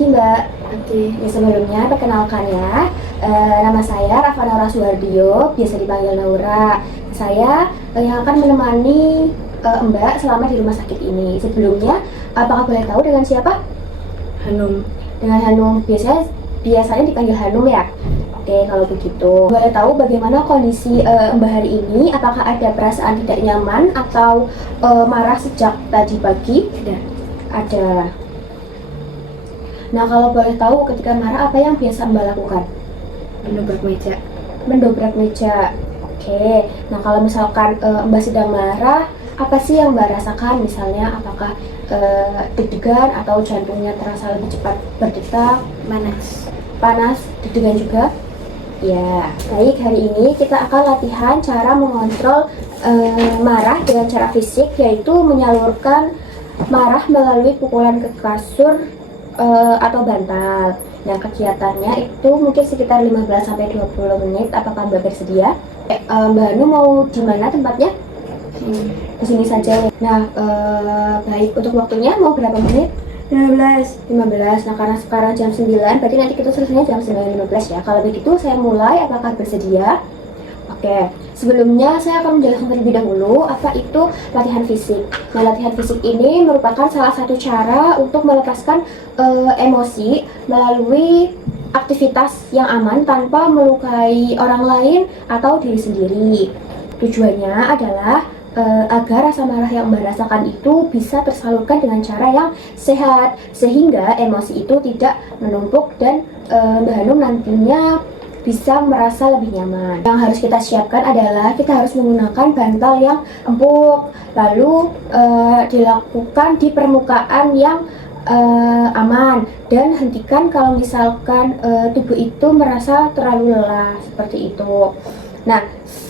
pagi Mbak. Oke. Ya, sebelumnya perkenalkan ya, nama saya Rafa Naura Suhardio, biasa dipanggil Naura. Saya yang akan menemani Mbak selama di rumah sakit ini. Sebelumnya, apakah boleh tahu dengan siapa? Hanum. Dengan Hanum, biasanya dipanggil Hanum ya? Oke, kalau begitu. Boleh tahu bagaimana kondisi Mbak hari ini? Apakah ada perasaan tidak nyaman atau marah sejak tadi pagi? Ada. Nah, kalau boleh tahu ketika marah apa yang biasa Mbak lakukan? Mendobrak meja. Mendobrak meja. Oke. Nah, kalau misalkan Mbak sedang marah, apa sih yang Mbak rasakan? Misalnya, apakah deg-degan atau jantungnya terasa lebih cepat berdetak? Panas, deg-degan juga? Ya, baik. Hari ini kita akan latihan cara mengontrol marah dengan cara fisik, yaitu menyalurkan marah melalui pukulan ke kasur atau bantal. Nah, kegiatannya itu mungkin sekitar 15-20 menit. Apakah Mbak bersedia? Mbak Anu mau di mana tempatnya? Di sini saja. Nah, baik, untuk waktunya mau berapa menit? 15. Nah, karena sekarang jam 9, berarti nanti kita selesainya jam 9.15 ya. Kalau begitu saya mulai, apakah bersedia? Oke, sebelumnya saya akan menjelaskan terlebih dahulu apa itu latihan fisik. Nah, latihan fisik ini merupakan salah satu cara untuk melepaskan emosi melalui aktivitas yang aman tanpa melukai orang lain atau diri sendiri. Tujuannya adalah agar rasa marah yang Mbak rasakan itu bisa tersalurkan dengan cara yang sehat, sehingga emosi itu tidak menumpuk dan Mbak Hanum nantinya bisa merasa lebih nyaman. Yang harus kita siapkan adalah kita harus menggunakan bantal yang empuk, lalu dilakukan di permukaan yang aman, dan hentikan kalau misalkan tubuh itu merasa terlalu lelah seperti itu. Nah,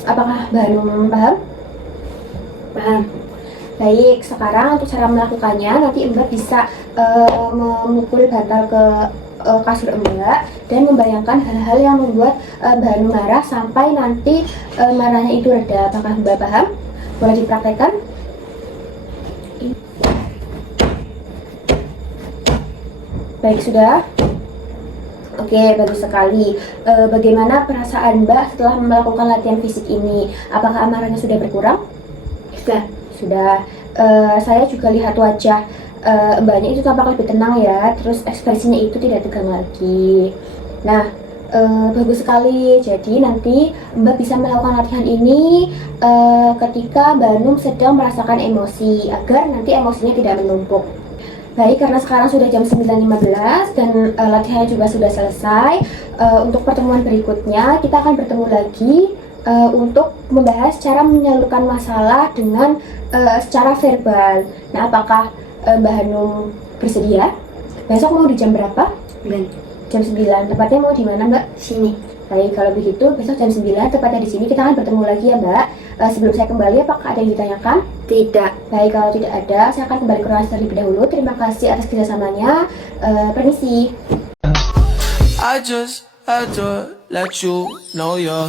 apakah Mbak Hanum paham? Paham. Baik, sekarang untuk cara melakukannya, nanti Mbak bisa memukul bantal ke kasur Mbak dan membayangkan hal-hal yang membuat Mbak Hanum marah sampai nanti marahnya itu reda. Apakah Mbak paham? Boleh dipraktekkan? Baik, sudah? Oke, bagus sekali. Bagaimana perasaan Mbak setelah melakukan latihan fisik ini? Apakah amarahnya sudah berkurang? Sudah. Saya juga lihat wajah Mbaknya itu tampak lebih tenang ya, terus ekspresinya itu tidak tegang lagi. Nah, bagus sekali. Jadi nanti Mbak bisa melakukan latihan ini ketika Mbak Hanum sedang merasakan emosi, agar nanti emosinya tidak menumpuk. Baik, karena sekarang sudah jam 9.15 dan latihannya juga sudah selesai. Untuk pertemuan berikutnya kita akan bertemu lagi untuk membahas cara menyalurkan masalah dengan secara verbal. Nah, apakah Mbak Hanum bersedia? Besok mau di jam berapa? Jam 9. Tepatnya mau di mana, Mbak? Sini. Baik, kalau begitu besok jam 9 tepatnya di sini kita akan bertemu lagi ya, Mbak. Sebelum saya kembali, apakah ada yang ditanyakan? Tidak. Baik, kalau tidak ada, saya akan kembali ke ruangan terlebih dahulu. Terima kasih atas kerjasamanya. Permisi. I just had to let you know you're